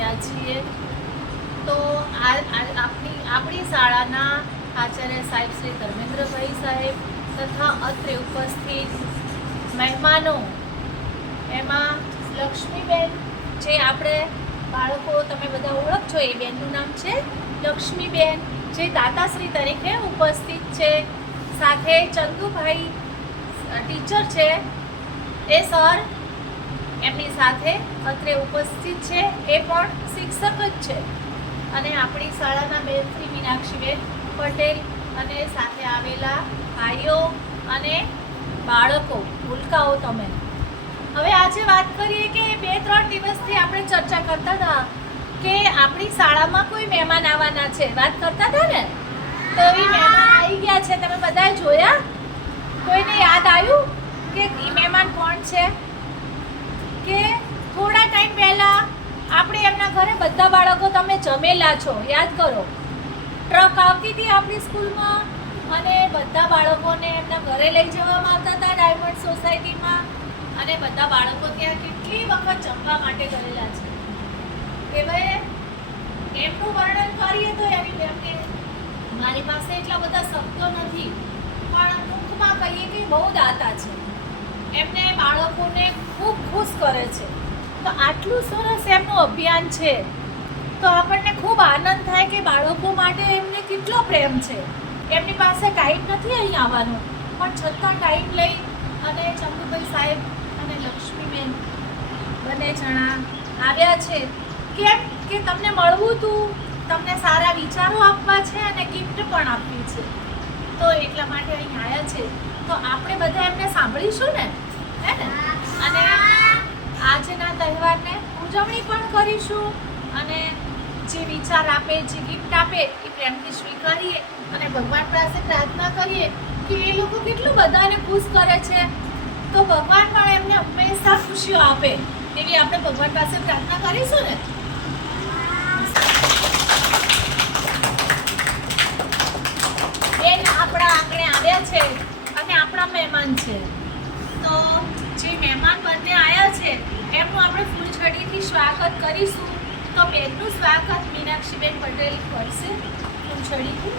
રહ્યા છીએ। તો આપણી શાળાના આચાર્ય સાહેબ શ્રી ધર્મેન્દ્રભાઈ સાહેબ તથા અત્રે ઉપસ્થિત મહેમાનો, એમાં લક્ષ્મીબેન, જે આપણે બાળકો તમે બધા ઓળખશો, એ બેનનું નામ છે લક્ષ્મીબેન, જે દાતાશ્રી તરીકે ઉપસ્થિત છે। સાથે ચંદુભાઈ ટીચર છે, એ સર એમની સાથે અત્રે ઉપસ્થિત છે, એ પણ શિક્ષક જ છે। અને આપણી શાળાના બેન શ્રી મીનાક્ષીબેન પટેલ અને સાથે આવેલા ભાઈઓ અને બાળકો, ભૂલકાઓ તમે। હવે આજે વાત કરીએ કે 2-3 દિવસથી આપણે ચર્ચા કરતા હતા કે આપણી શાળામાં કોઈ મહેમાન આવવાના છે, વાત કરતા હતા ને? તો એ મહેમાન આવી ગયા છે, તમે બધાએ જોયા? કોઈને યાદ આવ્યું કે એ મહેમાન કોણ છે? કે થોડા ટાઈમ પહેલા આપણે એમના ઘરે બધા બાળકો તમે જમેલા છો, યાદ કરો? ટ્રક આવતી હતી આપણી સ્કૂલમાં અને બધા બાળકોને એમના ઘરે લઈ જવામાં આવતા હતા ડાયમંડ સોસાયટીમાં, અને બધા બાળકો ત્યાં કેટલી વખત જમવા માટે ગયેલા છે। કે ભાઈ એમનું વર્ણન કરીએ તો એમને મારી પાસે એટલા બધા શબ્દો નથી, પણ ટૂંકમાં કહીએ કે બહુ દાતા છે, એમને બાળકોને ખૂબ ખુશ કરે છે। તો આટલું સરસ એમનું અભિયાન છે, તો આપણને ખૂબ આનંદ થાય કે બાળકો માટે એમને કેટલો પ્રેમ છે। એમની પાસે ટાઈમ નથી અહીં આવવાનો, પણ છતાં ટાઈમ લઈ અને ચંદુભાઈ સાહેબ અને લક્ષ્મીબેન બંને જણા આવ્યા છે। કેમ કે તમને મળવું હતું, તમને સારા વિચારો આપવા છે અને ગિફ્ટ પણ આપવી છે, તો એટલા માટે અહીં આવ્યા છે। તો આપણે બધા એમને સાંભળીશું ને, હે ને? અને આજના તહેવારને ઉજવણી પણ કરીશું, અને જે વિચાર આપે, જે ગિફ્ટ આપે, એ પ્રેમથી સ્વીકારીએ અને ભગવાન પાસે પ્રાર્થના કરીએ કે એ લોકો કેટલું બધાને ખુશ કરે છે, તો ભગવાન પણ એમને હંમેશા ખુશીઓ આપે, એવી આપણે ભગવાન પાસે પ્રાર્થના કરીશું ને? બેન આપણા આંગણે આવ્યા છે અને આપણા મહેમાન છે, તો જે મહેમાન બંને આવ્યા છે એમનું આપણે ફૂલછડીથી સ્વાગત કરીશું। તો બેનનું સ્વાગત મીનાક્ષીબેન પટેલ કરશે ફૂલછડીથી।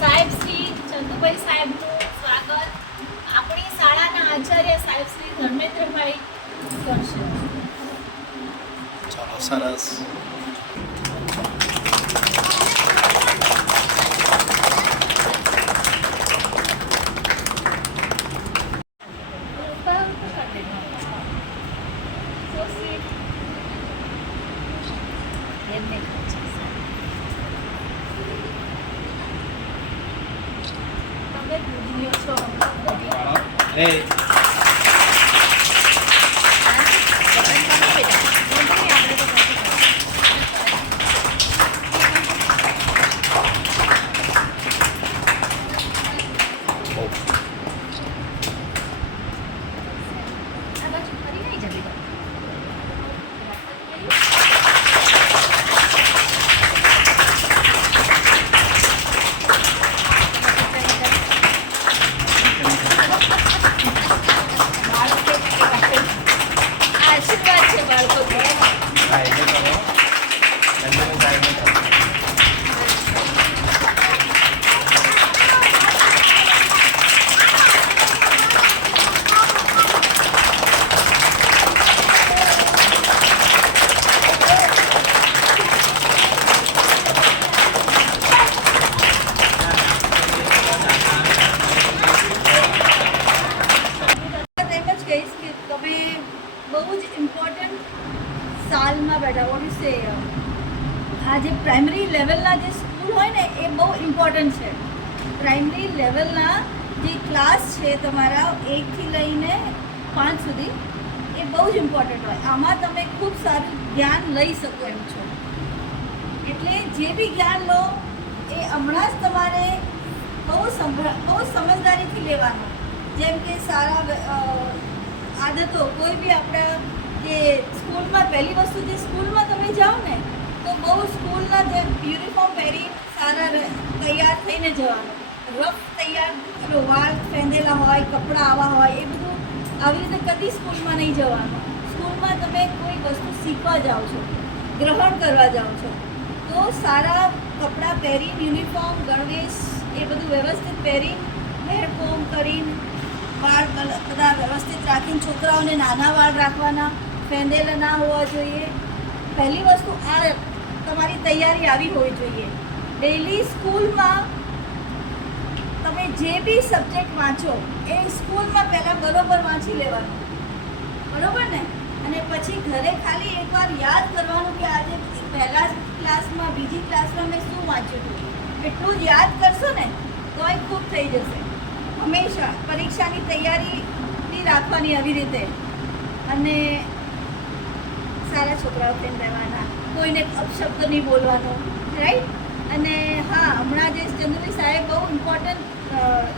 સાહેબ શ્રી ચંદુભાઈ સાહેબનું સ્વાગત આપણી શાળાના આચાર્ય સાહેબ શ્રી ધર્મેન્દ્રભાઈ કરશે। ચાલો, સરસ। Hey. સાલમાં બેઠા વોટ યુ સે, આ જે પ્રાઇમરી લેવલના જે સ્કૂલ હોય ને એ બહુ ઇમ્પોર્ટન્ટ છે। પ્રાઇમરી લેવલના જે ક્લાસ છે તમારા 1 થી લઈને 5 સુધી, એ બહુ જ ઇમ્પોર્ટન્ટ હોય। આમાં તમે ખૂબ સારું જ્ઞાન લઈ શકો એમ છો, એટલે જે બી જ્ઞાન લો એ હમણાં જ તમારે બહુ સમજદારીથી લેવાનું। જેમ કે સારા આદતો, કોઈ બી આપણા જે સ્કૂલમાં પહેલી વસ્તુ, જે સ્કૂલમાં તમે જાઓ ને તો બહુ સ્કૂલના જે યુનિફોર્મ પહેરી સારા તૈયાર થઈને જવાનું। રફ તૈયાર વાળ ફેંદેલા હોય, કપડાં આવા હોય, એ બધું આવી રીતે કદી સ્કૂલમાં નહીં જવાનું. સ્કૂલમાં તમે કોઈ વસ્તુ શીખવા જાઓ છો, ગ્રહણ કરવા જાઓ છો, તો સારા કપડાં પહેરીને, યુનિફોર્મ, ગણવેશ એ બધું વ્યવસ્થિત પહેરીને, હેર કોમ કરીને, વાળ બધા વ્યવસ્થિત રાખીને, છોકરાઓને નાના વાળ રાખવાના, ફેંદેલા ના હોવા જોઈએ. પહેલી વસ્તુ આ તમારી તૈયારી આવી હોવી જોઈએ. ડેઈલી સ્કૂલમાં તમે જે બી સબ્જેક્ટ વાંચો એ સ્કૂલમાં પહેલાં બરોબર વાંચી લેવાનું, બરોબર ને? અને પછી ઘરે ખાલી એકવાર યાદ કરવાનું કે આજે પહેલા ક્લાસમાં, બીજી ક્લાસમાં મેં શું વાંચ્યું હતું. એટલું જ યાદ કરશો ને તોય ખૂબ થઈ જશે. હંમેશા પરીક્ષાની તૈયારી રાખવાની આવી રીતે. અને સારા છોકરાઓ થઈને રહેવાના, કોઈને અપશબ્દ નહીં બોલવાનો, રાઈટ? અને હા, હમણાં જે ચંદુભાઈ સાહેબ બહુ ઇમ્પોર્ટન્ટ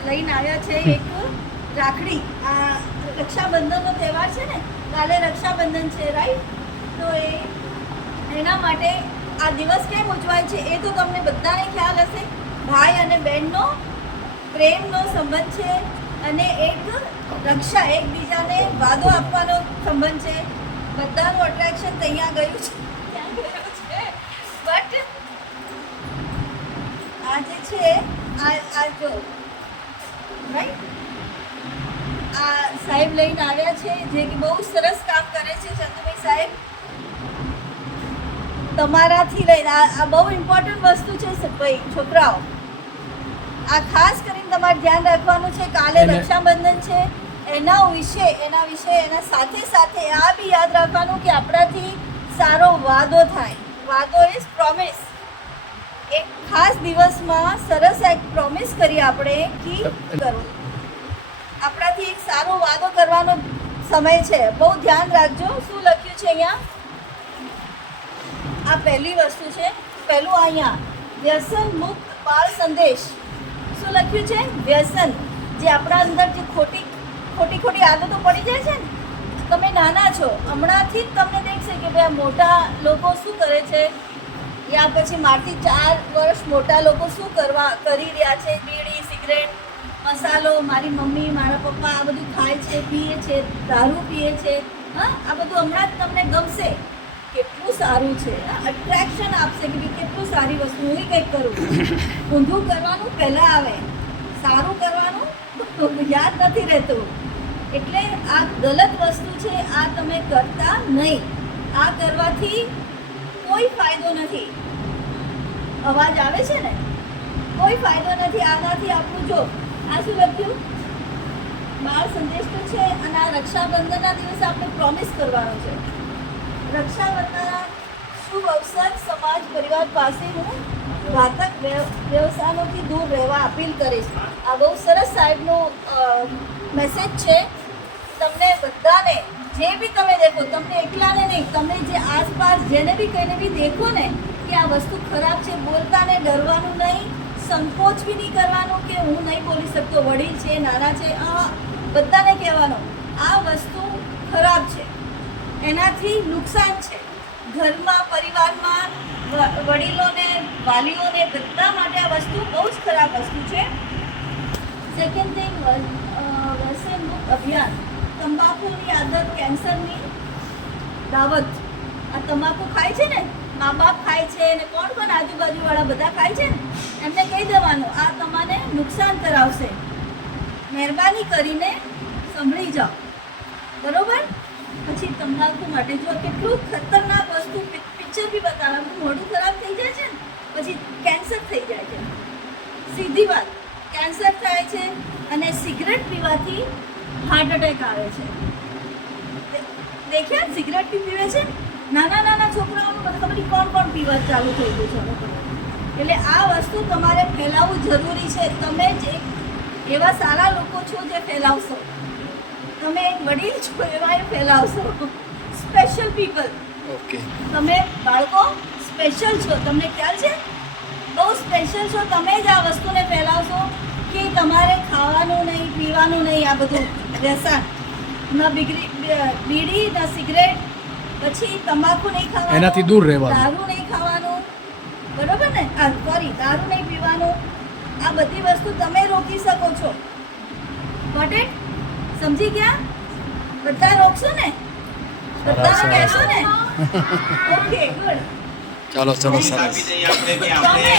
લઈને આવ્યા છે એક રાખડી. આ રક્ષાબંધનનો તહેવાર છે ને, કાલે રક્ષાબંધન છે, રાઈટ? તો એના માટે આ દિવસ કેમ ઉજવાય છે એ તો તમને બધાને ખ્યાલ હશે. ભાઈ અને બહેનનો પ્રેમનો સંબંધ છે અને એક રક્ષા, એકબીજાને વાદો આપવાનો સંબંધ છે. બધાનું અટ્રેક્શન ત્યાં ગયું છે, બટ આ જે છે આ જો રાઈટ, આ સાહેબ લઈને આવ્યા છે જે કે બહુ સરસ કામ કરે છે ચંદુભાઈ સાહેબ. તમારાથી લઈને આ બહુ ઇમ્પોર્ટન્ટ વસ્તુ છે ભાઈ છોકરાઓ. આ ખાસ કરીને તમારે ધ્યાન રાખવાનું છે. કાલે રક્ષાબંધન છે, એના વિશે એના સાથે સાથે આ બી યાદ રાખવાનું કે આપણાથી સારો વાદો થાય. વાદો ઇઝ પ્રોમિસ. એક ખાસ દિવસમાં સરસ એક પ્રોમિસ કરીએ આપણે કે કરો. આપણાથી એક સારો વાદો કરવાનો સમય છે. બહુ ધ્યાન રાખજો. શું લખ્યું છે અહીંયા? આ પહેલી વસ્તુ છે. પહેલું અહીંયા વ્યસન મુક્ત બાળ સંદેશ. શું લખ્યું છે? વ્યસન, જે આપણા અંદર જે ખોટી આદતો પડી જાય છે ને. તમે નાના છો, હમણાંથી જ તમને દેખશે કે ભાઈ મોટા લોકો શું કરે છે, યા પછી મારથી 4 વર્ષ મોટા લોકો શું કરી રહ્યા છે. બીડી, સિગરેટ, મસાલો, મારી મમ્મી, મારા પપ્પા આ બધું ખાય છે, પીએ છે, દારૂ પીએ છે. હા, આ બધું હમણાં જ તમને ગમશે. કેટલું સારું છે, અટ્રેક્શન આપશે કે કેટલું સારી વસ્તુ, હું કંઈક કરું. ઊંધું કરવાનું પહેલાં આવે, સારું કરવાનું યાદ નથી રહેતું. એટલે આ ગલત વસ્તુ છે, આ તમે કરતા નહીં. આ કરવાથી કોઈ ફાયદો નથી. અવાજ આવે છે ને? કોઈ ફાયદો નથી આનાથી. આપણું જો આ શું લખ્યું, બાળ સંદેશ તો છે. અને આ રક્ષાબંધનના દિવસે આપણે પ્રોમિસ કરવાનો છે. રક્ષાબંધનના શુભ અવસર સમાજ પરિવાર પાસે હું ઘાતક વ્યવસાયોથી દૂર રહેવા અપીલ કરીશ. આ બહુ સરસ સાહેબનો મેસેજ છે. તમને બધાને, જે બી તમે દેખો, તમને એકલાને નહીં, તમે જે આસપાસ જેને બી કઈને બી દેખો ને કે આ વસ્તુ ખરાબ છે, બોલતાને ડરવાનું નહીં, સંકોચ બી નહીં કરવાનું કે હું નહીં બોલી શકતો, વડીલ છે, નાના છે, બધાને કહેવાનું આ વસ્તુ ખરાબ છે, એનાથી નુકસાન છે. ઘરમાં, પરિવારમાં, વડીલોને, વાલીઓને, બધા માટે આ વસ્તુ બહુ જ ખરાબ વસ્તુ છે. સેકન્ડ થિંગ, વ્યસન મુક્ત અભિયાન. તંબાકુની આદત કેન્સરની દાવત. આ તમાકુ ખાય છે ને, મા બાપ ખાય છે ને, કોણ આજુબાજુવાળા બધા ખાય છે ને, એમને કહી દેવાનું આ તમને નુકસાન કરાવશે. મહેરબાની કરીને સંભળી જાઓ, બરોબર? પછી તંબાકુ માટે જો કેટલું ખતરનાક વસ્તુ, પિક્ચર બી બતાવવાનું, મોઢું ખરાબ થઈ જાય છે ને, પછી કેન્સર થઈ જાય છે. સીધી વાત, કેન્સર થાય છે. અને સિગરેટ પીવાથી હાર્ટ એટેક આવે છે. દેખ્યા, સિગરેટ બી પીવે છે. નાના છોકરાઓનું મને ખબર નહીં કોણ પીવા ચાલુ થઈ ગયું છે. એટલે આ વસ્તુ તમારે ફેલાવવું જરૂરી છે. તમે જ એવા સારા લોકો છો જે ફેલાવશો. તમે એક વડીલ છો એવા એ ફેલાવશો. Special people. ઓકે. તમે બાળકો સ્પેશિયલ છો, તમને ખ્યાલ છે? બહુ સ્પેશિયલ છો. તમે જ આ વસ્તુને ફેલાવશો કે તમારે ખાવાનું નહીં, પીવાનું નહીં, આ બધું વ્યસન, ના બીડી, ના સિગરેટ, પછી તમાકુ નહીં ખાવાનું, એનાથી દૂર રહેવાનું, દારૂ નહીં ખાવાનું, બરોબર ને? સોરી, દારૂ નહીં પીવાનું, આ બધી વસ્તુ તમે રોકી શકો છો. Got it? સમજી ગયા? બધા રોકશો ને? બધાને કહેશો ને? Okay good. ચાલો ચલો સરસ આપી દઈએ આપણે કે આપણે તમે